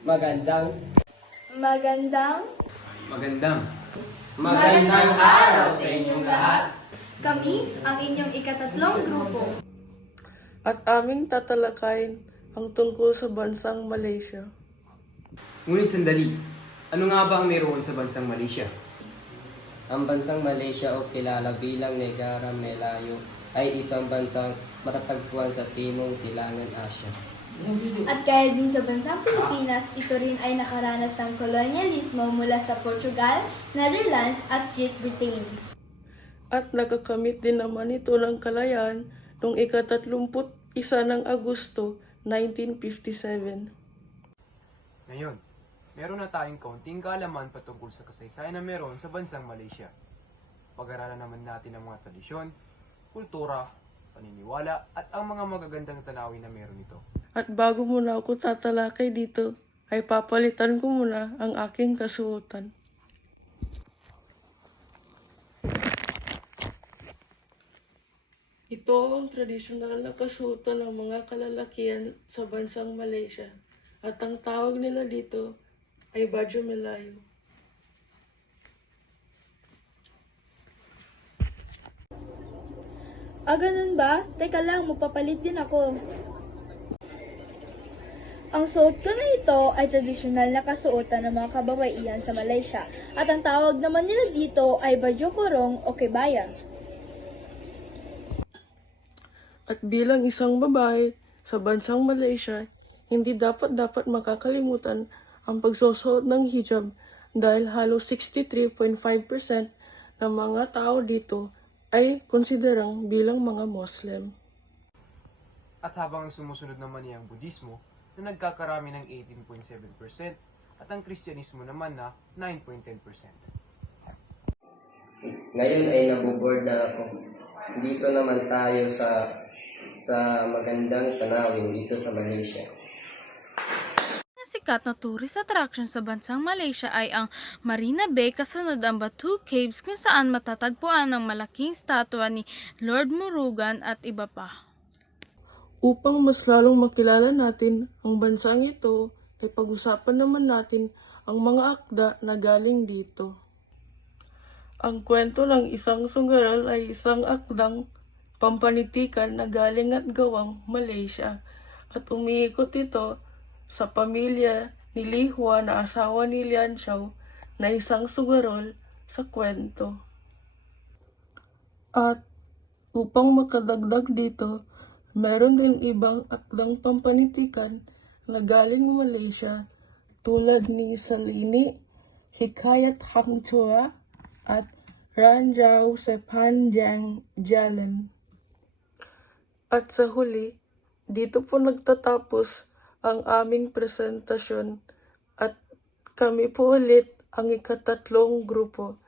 Magandang Magandang Magandang Magandang araw sa inyong lahat. Kami ang inyong ikatatlong grupo. At aming tatalakayin ang tungkol sa bansang Malaysia. Ngunit sandali, ano nga ba ang meron sa bansang Malaysia? Ang bansang Malaysia o kilala bilang Negara Melayu ay isang bansang matatagpuan sa Timog Silangan Asya. At kaya din sa bansang Pilipinas, ito rin ay nakaranas ng kolonyalismo mula sa Portugal, Netherlands at Great Britain. At nakakamit din naman ito ng kalayaan noong ika-31 ng Agosto 1957. Ngayon, meron na tayong kaunting kaalaman patungkol sa kasaysayan na meron sa bansang Malaysia. Pag-aralan naman natin ang mga tradisyon, kultura, paniniwala at ang mga magagandang tanawin na meron ito. At bago muna ako tatalakay dito, ay papalitan ko muna ang aking kasuotan. Ito ang tradisyonal na kasuotan ng mga kalalakihan sa bansang Malaysia. At ang tawag nila dito ay Baju Melayu. Ganun ba? Teka lang, mapapalit din ako. Ang suot ko na ito ay tradisyonal na kasuotan ng mga kababaihan sa Malaysia. At ang tawag naman nila dito ay Baju Kurung o Kebaya. At bilang isang babae sa bansang Malaysia, hindi dapat makakalimutan ang pagsusuot ng hijab dahil halos 63.5% ng mga tao dito ay konsiderang bilang mga Muslim. At habang sumusunod naman niya ang Budismo na nagkakarami ng 18.7% at ang Kristyanismo naman na 9.10%. Ngayon ay nabuboard na ako. Dito naman tayo sa magandang tanawin dito sa Malaysia. Ang sikat na tourist attraction sa bansang Malaysia ay ang Marina Bay kasunod ang Batu Caves kung saan matatagpuan ang malaking statwa ni Lord Murugan at iba pa. Upang mas lalong makilala natin ang bansang ito, ay pag-usapan naman natin ang mga akda na galing dito. Ang kwento ng isang sunggaral ay isang akdang pampanitikan na galing at gawang Malaysia at umiikot ito sa pamilya ni Li Hua na asawa ni Lian Xiao na isang sugarol sa kwento. At upang makadagdag dito, meron din ibang akdang pampanitikan na galing Malaysia tulad ni Salini, Hikayat Hang Tuah at Ranjau Sepanjang Jalan. At sa huli, dito po nagtatapos ang aming presentasyon at kami po ulit ang ikatatlong grupo.